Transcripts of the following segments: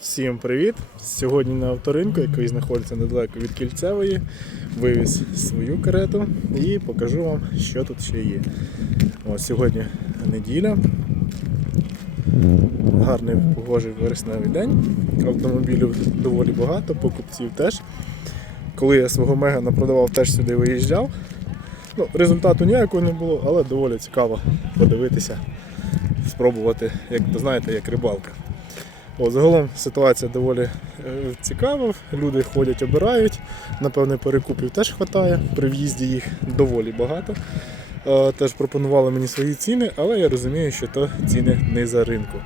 Всім привіт! Сьогодні на авторинку, який знаходиться недалеко від Кільцевої, вивіз свою карету і покажу вам, що тут ще є. Ось сьогодні неділя. Гарний погожий вересневий день. Автомобілів доволі багато, покупців теж. Коли я свого Мегана продавав, теж сюди виїжджав. Ну, результату ніякого не було, але доволі цікаво подивитися, спробувати, як знаєте, як рибалка. О, загалом ситуація доволі е, цікава. Люди ходять, обирають. Напевне, перекупів теж вистачає. При в'їзді їх доволі багато. Е, Теж пропонували мені свої ціни, але я розумію, що то ціни не за ринку.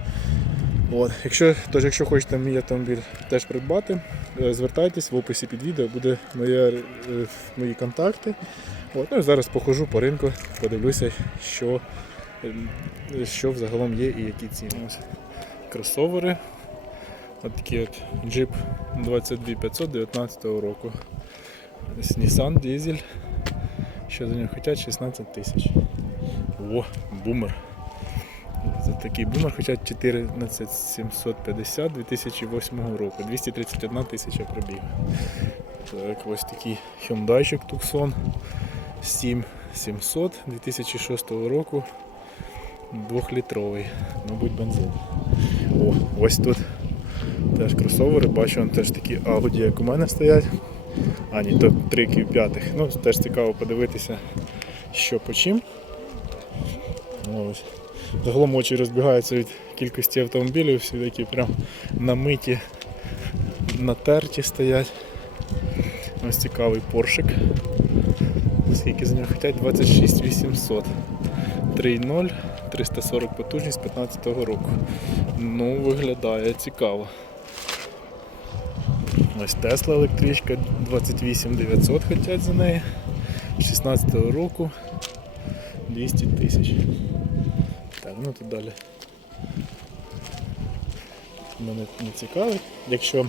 От. Якщо, тож, якщо хочете мій автомобіль теж придбати, е, звертайтесь в описі під відео, буде моє, е, мої контакти. От. Ну, зараз похожу по ринку, подивлюся, що, що взагалом є і які ціни. Кросовери. От такий от джип 22500 19 року. Ось Nissan дизель. Що за нього хочуть 16 тисяч. О, бумер. За такий бумер хочуть 14750 2008 року. 231 тисяча пробіг. Так, ось такий Hyundai Tucson 7700 2006 року. Двохлітровий, мабуть, бензин. О, ось тут теж кросовери, бачу, вон теж такі Audi, як у мене стоять. А, ні, то 3 Q5. Ну, теж цікаво подивитися, що по чим. Ось. Загалом очі розбігаються від кількості автомобілів, всі такі прям намиті, натерті стоять. Ось цікавий поршик. Скільки за нього хотять? 26 800. 3.0, 340 потужність 15-го року. Ну, виглядає цікаво. Ось Тесла електричка 28 900 хотять за неї. 16-го року 200 тисяч. Так, ну тут далі. Мене не цікавить. Якщо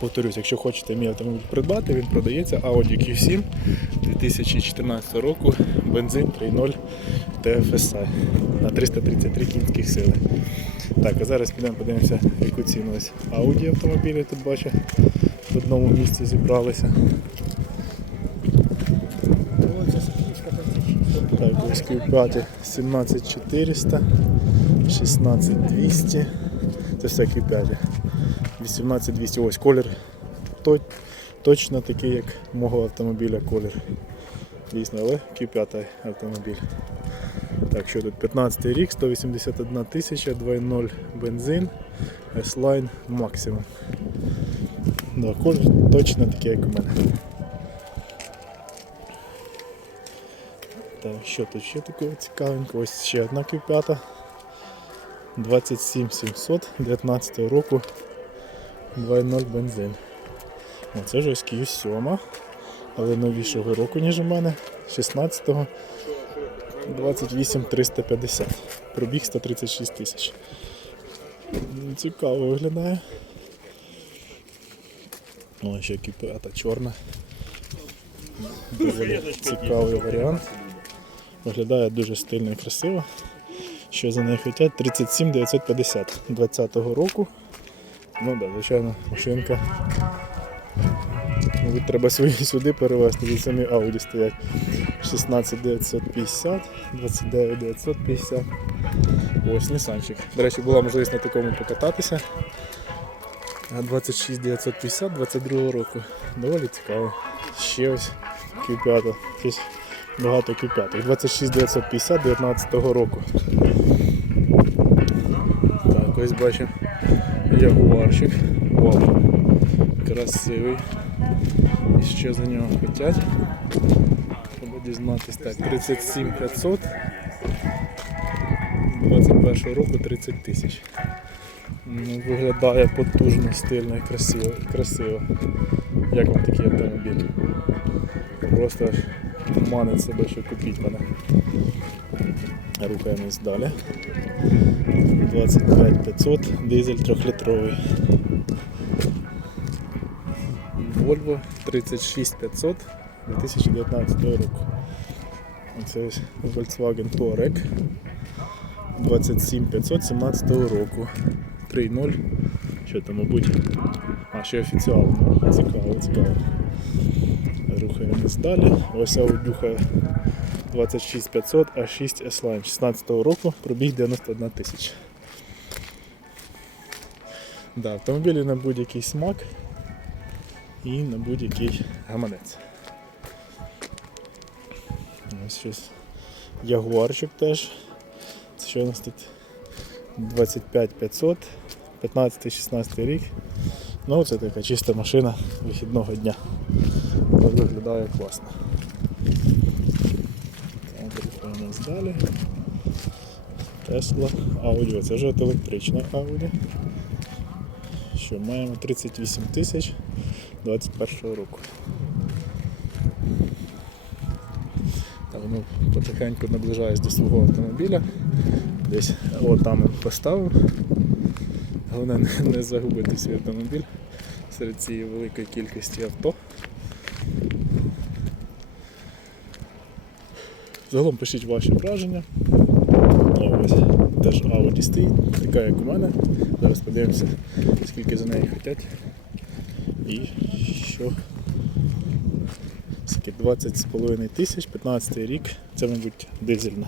Повторюсь, якщо хочете мій автомобіль придбати, він продається Audi Q7 2014 року, бензин 3.0 TFSI на 333 кінських сили. Так, а зараз підемо подивимося, яку ціну ось Audi автомобілі тут бачу. В одному місці зібралися. Так, ось Q5 17400, 16200. Це все Q5. 18200. Ось колір то- точно такий, як мого автомобіля колір. Дійсно, але Q5 автомобіль. Так, що тут 15 рік, 181 тисяча, 2.0 бензин, S-Line максимум. Да, колір точно такий, як у мене. Так, що тут ще такого цікавенького? Ось ще одна Q5. 27 700 19 року 2.0 бензин. О, це ж ось Q 7, але новішого року, ніж у мене. 16-го 28 350. Пробіг 136 тисяч. Ну, Цікаво виглядає. О, ще Q5 чорна. Доволі цікавий варіант. Виглядає дуже стильно і красиво. Що за неї хотять? 37 950 20-го року. Ну так, звичайно, машинка. Треба свої сюди перевезти, тут самі Audi стоять. 16 950, 29 950. Ось Нісанчик. До речі, була можливість на такому покататися. А 26 950 22 року. Доволі цікаво. Ще ось Q5. Якесь багато Q5. 26 950 19 року. Так, ось бачимо ягуарчик. Вау. Красивий. І що за нього хотять? Треба дізнатись. Так, 37 500. 21 року 30 тисяч. Ну, виглядає потужно, стильно і красиво. красиво. Як вам такий автомобіль? Просто аж манить себе, що купіть мене. Рухаємось далі. 25 500, дизель 3-літровий. Volvo 36 500 2019 року. Це Volkswagen Touareg 27 500 17 року. 3.0 Що там, мабуть. А, ще офіціал. Ну, цікаво, цікаво. Рухаємось далі. Ось аудюха 26500 А6 S-Line 16 року, пробіг 91 тисяча. Да, автомобілі на будь-який смак і на будь-який гаманець. Ось щось. Ягуарчик теж. Це що у нас тут 25500, 15-16 рік. Ну це така чиста машина вихідного дня. Так виглядає класно. Так, рухаємось далі. Tesla Audi. Це вже електрична Audi. Що маємо 38 тисяч 21 року. Так, ну, потихеньку наближаюсь до свого автомобіля. Десь о, там поставив. Головне не, загубити свій автомобіль серед цієї великої кількості авто. Загалом пишіть ваші враження. О, Ось теж Audi стоїть, така як у мене. Зараз подивимося, скільки за неї хочуть. І що. Скільки 20,5 тисяч, 15 рік. Це, мабуть, дизельна.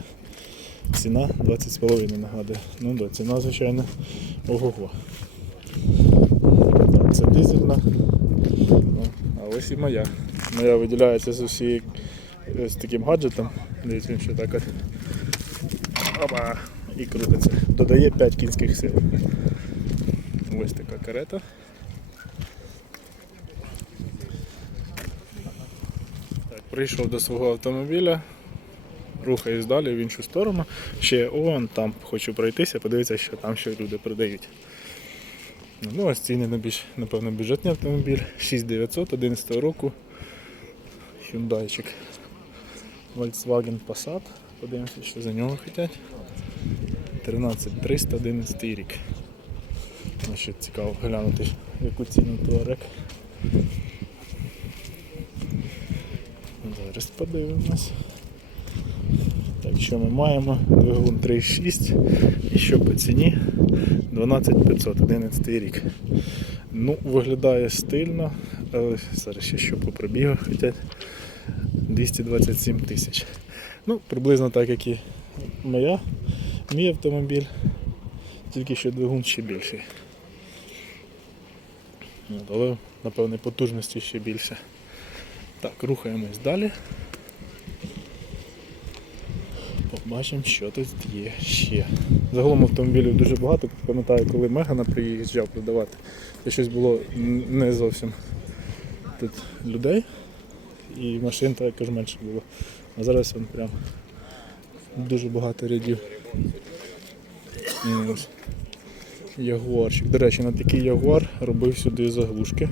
Ціна 20,5 нагадує. Ну да, ціна, звичайно, ого-го. Так, це дизельна. Ну, а ось і моя. Моя виділяється з усією з таким гаджетом. Дивіться, він ще так от. Опа! І крутиться. Додає 5 кінських сил. Ось така карета. Прийшов до свого автомобіля. Рухаюсь далі в іншу сторону. Ще он там хочу пройтися, подивитися, що там ще люди продають. Ну, ось ціни на більш, напевно, бюджетний автомобіль. 6900 11 року. Hyundaiчик. Volkswagen Passat. Подивимося, що за нього хочуть. 13300 11 рік. Ну, ще цікаво глянути, яку ціну туарек. Зараз подивимось. Так, що ми маємо? Двигун 3.6 і що по ціні 12500, 11 рік. Ну, виглядає стильно, але зараз ще що по пробігу хочуть 227 тисяч. Ну, приблизно так, як і моя, мій автомобіль, тільки що двигун ще більший. Але, напевне, потужності ще більше. Так, рухаємось далі. Побачимо, що тут є ще. Загалом автомобілів дуже багато. Пам'ятаю, коли Мегана приїжджав продавати, то щось було не зовсім тут людей і машин також менше було. А зараз він прям дуже багато рядів. Ягуарчик. До речі, на такий ягуар робив сюди заглушки.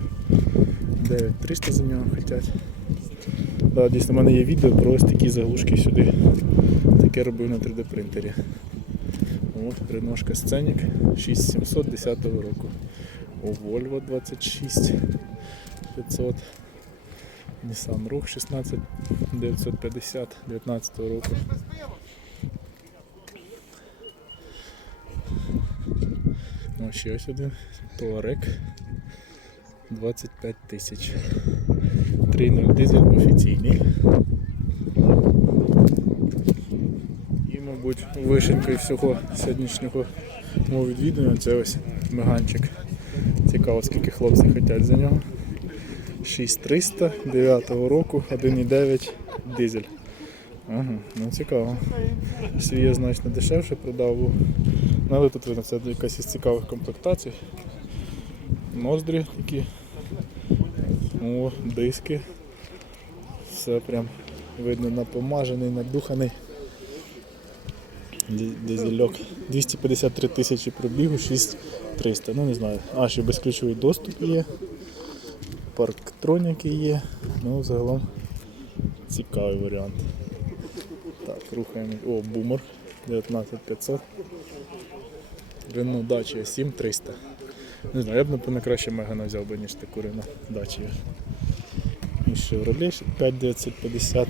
9300 за нього хочуть. Да, дійсно, в мене є відео про ось такі заглушки сюди. Таке робив на 3D принтері. От, реношка Сценік 6710 року. У Volvo 26 500. Nissan Ruch 16950 19 року. Ну, ще ось один. Touareg 25 тисяч. 3.0 дизель офіційний. І, мабуть, вишенькою всього сьогоднішнього мого відвідування це ось меганчик. Цікаво, скільки хлопці хочуть за нього. 6300 9 року, 1,9 дизель. Ага, ну цікаво. Свій значно дешевше продав. Ну, але тут видно, це якась із цікавих комплектацій. Ноздрі такі. О, диски. Все прям видно напомажений, надуханий. Дизельок. 253 тисячі пробігу, 6300. Ну не знаю. А, ще безключовий доступ є. Парктроніки є. Ну, загалом цікавий варіант. Так, рухаємо. О, бумер 19500. Renault Dacia 7300. Не знаю, я б напевно краще Мегана взяв би, ніж таку Renault Dacia. І Chevrolet 5950.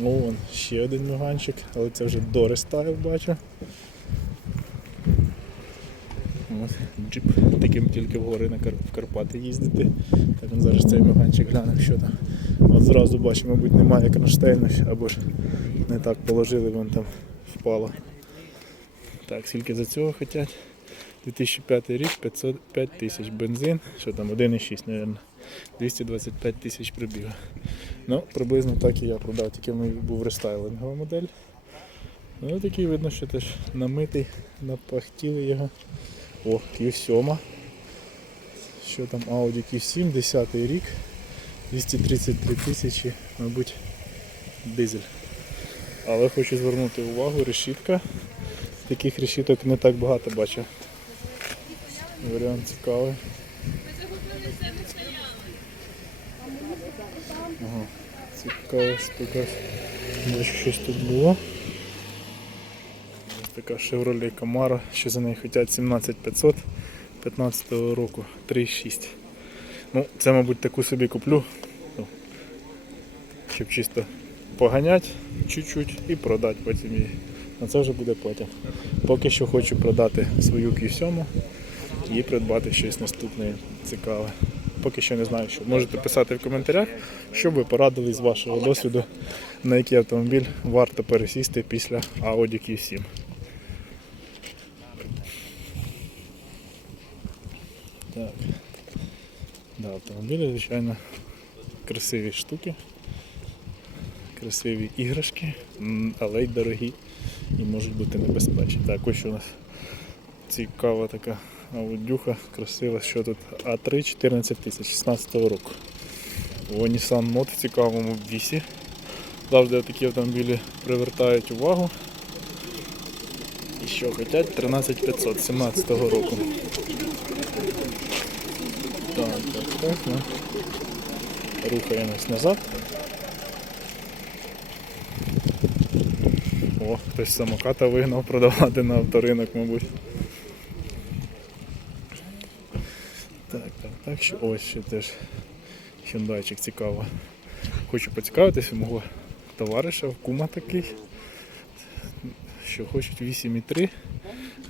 О, вон ще один меганчик, але це вже до рестайл бачу. От, джип таким тільки в гори на в Карпати їздити. Так он зараз цей меганчик глянемо, що там. От зразу бачимо, мабуть, немає кронштейну, або ж не так положили, вон там впало. Так, скільки за цього хотять? 2005 рік, 505 тисяч бензин, що там 1,6, мабуть. 225 тисяч прибігу. Ну, приблизно так і я продав, тільки в був рестайлингова модель. Ну, такий видно, що теж намитий, напахтіли його. О, Q7. Що там Audi Q7, 10 рік, 233 тисячі, мабуть, дизель. Але хочу звернути увагу, решітка. Таких решіток не так багато бачу. Варіант цікавий. Ага, цікава штука. Бачу, щось тут було. Така Chevrolet Camaro, що за неї хочуть 17500 15 року, 3,6. Ну, це, мабуть, таку собі куплю. Ну, щоб чисто поганять чуть-чуть і продати потім її. А це вже буде потім. Поки що хочу продати свою Q7 і придбати щось наступне цікаве. Поки що не знаю, що. Можете писати в коментарях, що ви порадили з вашого досвіду, на який автомобіль варто пересісти після Audi Q7. Так. Да, автомобілі, звичайно, красиві штуки, красиві іграшки, але й дорогі і можуть бути небезпечні. Так, ось у нас цікава така аудюха, красива, що тут А3 14 тисяч 16 року. О, Nissan Note в цікавому вісі. Завжди такі автомобілі привертають увагу. І що хочуть 13500 17 року. Так, так, так. Ми рухаємось назад. О, хтось самоката вигнав продавати на авторинок, мабуть. Так, так, так, що ось ще теж хендайчик цікаво. Хочу поцікавитись у мого товариша, кума такий, що хочуть 8,3,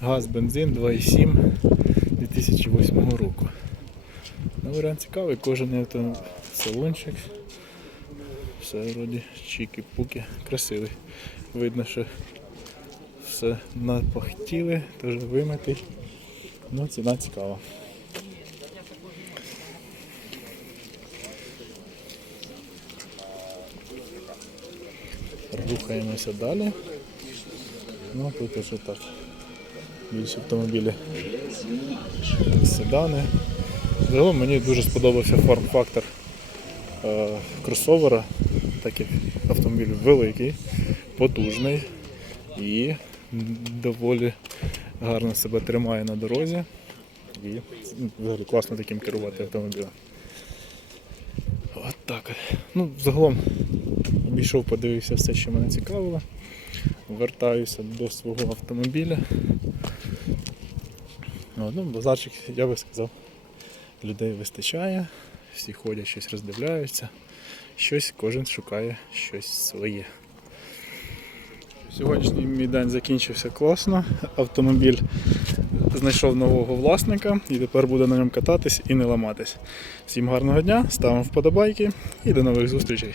газ, бензин 2,7 2008 року. Ну, варіант цікавий, кожен авто салончик. Все вроді чіки-пуки, красивий. Видно, що все напахтіли, теж вимитий. Ну, ціна цікава. Рухаємося далі. Ну, тут уже так. Більше автомобілі седани. Загалом мені дуже сподобався форм-фактор е, кросовера, так як автомобіль великий, потужний і доволі гарно себе тримає на дорозі. І ну, взагалі класно таким керувати автомобілем. От так. Ну, загалом обійшов, подивився все, що мене цікавило. Вертаюся до свого автомобіля. Ну, базарчик, я би сказав, людей вистачає, всі ходять, щось роздивляються, щось кожен шукає щось своє. Сьогоднішній мій день закінчився класно. Автомобіль знайшов нового власника і тепер буде на ньому кататись і не ламатись. Всім гарного дня, ставимо вподобайки і до нових зустрічей.